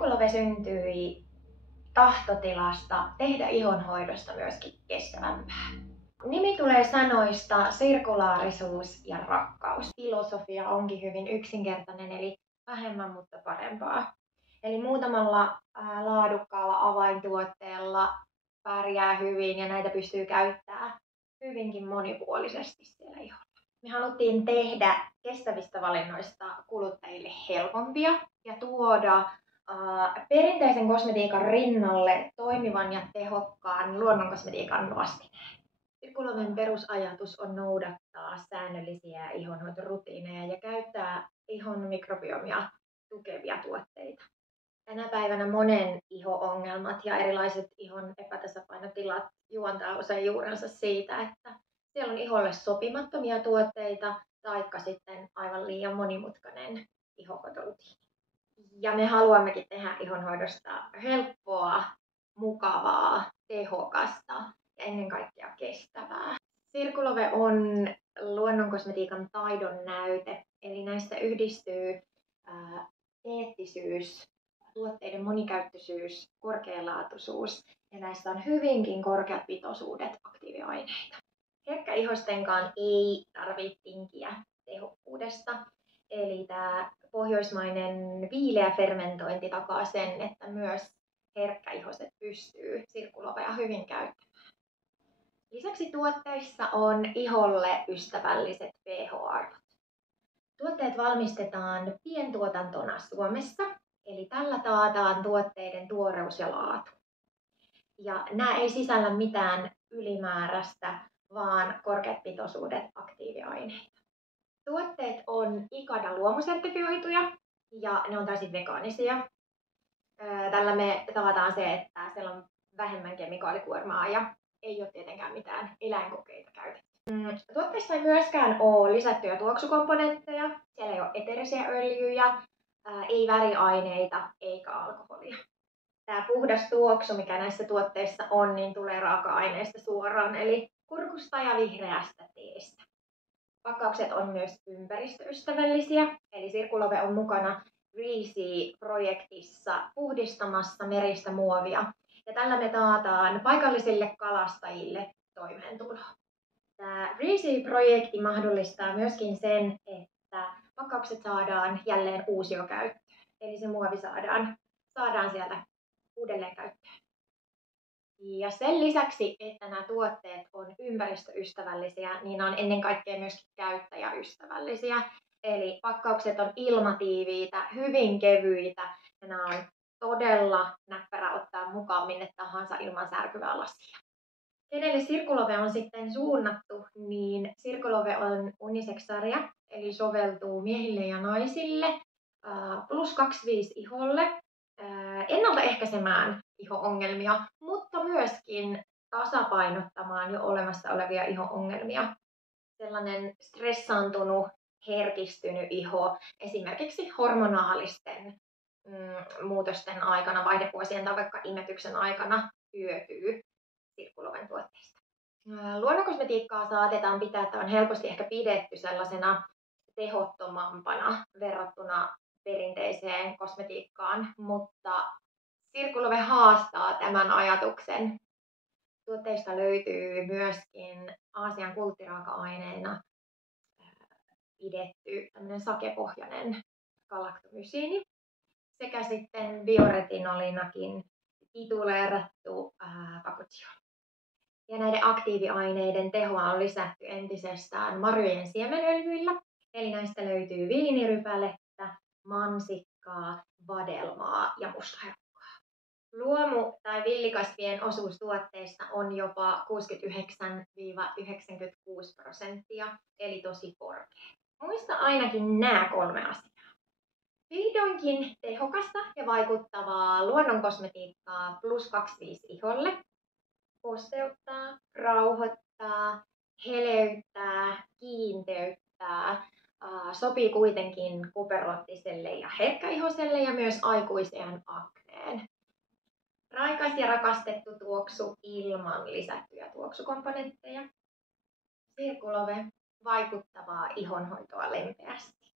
Sirkulove syntyi tahtotilasta tehdä ihonhoidosta myöskin kestävämpää. Nimi tulee sanoista sirkulaarisuus ja rakkaus. Filosofia onkin hyvin yksinkertainen, eli vähemmän mutta parempaa. Eli muutamalla laadukkaalla avaintuotteella pärjää hyvin ja näitä pystyy käyttämään hyvinkin monipuolisesti siellä iholla. Me haluttiin tehdä kestävistä valinnoista kuluttajille helpompia ja tuoda perinteisen kosmetiikan rinnalle toimivan ja tehokkaan luonnonkosmetiikan vastineen. Sirkuloven perusajatus on noudattaa säännöllisiä ihonhoitorutiineja ja käyttää ihon mikrobiomia tukevia tuotteita. Tänä päivänä monen iho-ongelmat ja erilaiset ihon epätasapainotilat juontaa usein juurensa siitä, että siellä on iholle sopimattomia tuotteita taikka sitten aivan liian monimutkainen ihohoitorutiini. Ja me haluammekin tehdä ihonhoidosta helppoa, mukavaa, tehokasta ja ennen kaikkea kestävää. Sirkulove on luonnonkosmetiikan taidon näyte, eli näissä yhdistyy eettisyys, tuotteiden monikäyttöisyys, korkealaatuisuus ja näissä on hyvinkin korkeat pitoisuudet aktiiviaineita. Herkkäihostenkaan ei tarvitse tinkiä tehokkuudesta, eli tämä pohjoismainen viileä fermentointi takaa sen, että myös herkkäihoset pystyy Sirkulovea hyvin käyttämään. Lisäksi tuotteissa on iholle ystävälliset pH-arvot. Tuotteet valmistetaan pientuotantona Suomessa, eli tällä taataan tuotteiden tuoreus ja laatu. Ja nämä ei sisällä mitään ylimääräistä, vaan korkeat pitoisuudet aktiiviaineita. Tuotteet on ICADA luomusertifioituja ja ne on täysin vegaanisia. Tällä me tavataan se, että siellä on vähemmän kemikaalikuormaa ja ei ole tietenkään mitään eläinkokeita käytetty. Tuotteissa ei myöskään ole lisättyjä tuoksukomponentteja. Siellä ei ole eteerisiä öljyjä, ei väriaineita eikä alkoholia. Tämä puhdas tuoksu, mikä näissä tuotteissa on, niin tulee raaka-aineista suoraan, eli kurkusta ja vihreästä teestä. Pakkaukset on myös ympäristöystävällisiä, eli Sirkulove on mukana Reezy-projektissa puhdistamassa meristä muovia. Ja tällä me taataan paikallisille kalastajille toimeentulo. Tämä Reezy-projekti mahdollistaa myöskin sen, että pakkaukset saadaan jälleen uusiokäyttöön. Eli se muovi saadaan sieltä uudelleen käyttöön. Ja sen lisäksi, että nämä tuotteet on ympäristöystävällisiä, niin on ennen kaikkea myös käyttäjäystävällisiä. Eli pakkaukset on ilmatiiviitä, hyvin kevyitä ja nämä on todella näppärä ottaa mukaan minne tahansa ilman särkyvää lasia. Kenelle Sirkulove on sitten suunnattu, niin Sirkulove on unisex-sarja, eli soveltuu miehille ja naisille, plus 25 iholle, ennaltaehkäisemään iho-ongelmia, mutta myöskin tasapainottamaan jo olemassa olevia iho-ongelmia. Sellainen stressaantunut, herkistynyt iho, esimerkiksi hormonaalisten muutosten aikana, vaihdevuosien tai vaikka imetyksen aikana, hyötyy Sirkuloven tuotteista. Luonnonkosmetiikkaa saatetaan pitää, että on helposti ehkä pidetty sellaisena tehottomampana verrattuna perinteiseen kosmetiikkaan, mutta Sirkulove haastaa tämän ajatuksen. Tuotteista löytyy myöskin Aasian kulttiraaka-aineena pidetty tämmöinen sakepohjainen galaktomysiini sekä sitten bioretinolinakin tituleerattu pakutsioli. Ja näiden aktiiviaineiden tehoa on lisätty entisestään marjojen siemenöljyillä, eli näistä löytyy viinirypälettä, mansikkaa, vadelmaa ja mustaherukkaa. Luomu- tai villikasvien osuus tuotteista on jopa 69–96%, eli tosi korkea. Muista ainakin nämä 3 asiaa. Vihdoinkin tehokasta ja vaikuttavaa luonnonkosmetiikkaa plus 25 iholle. Kosteuttaa, rauhoittaa, heleyttää, kiinteyttää. Sopii kuitenkin kuperottiselle ja herkkäihoselle ja myös aikuiseen akneen. Raikas ja rakastettu tuoksu ilman lisättyjä tuoksukomponentteja. Sirkulove, vaikuttavaa ihonhoitoa lempeästi.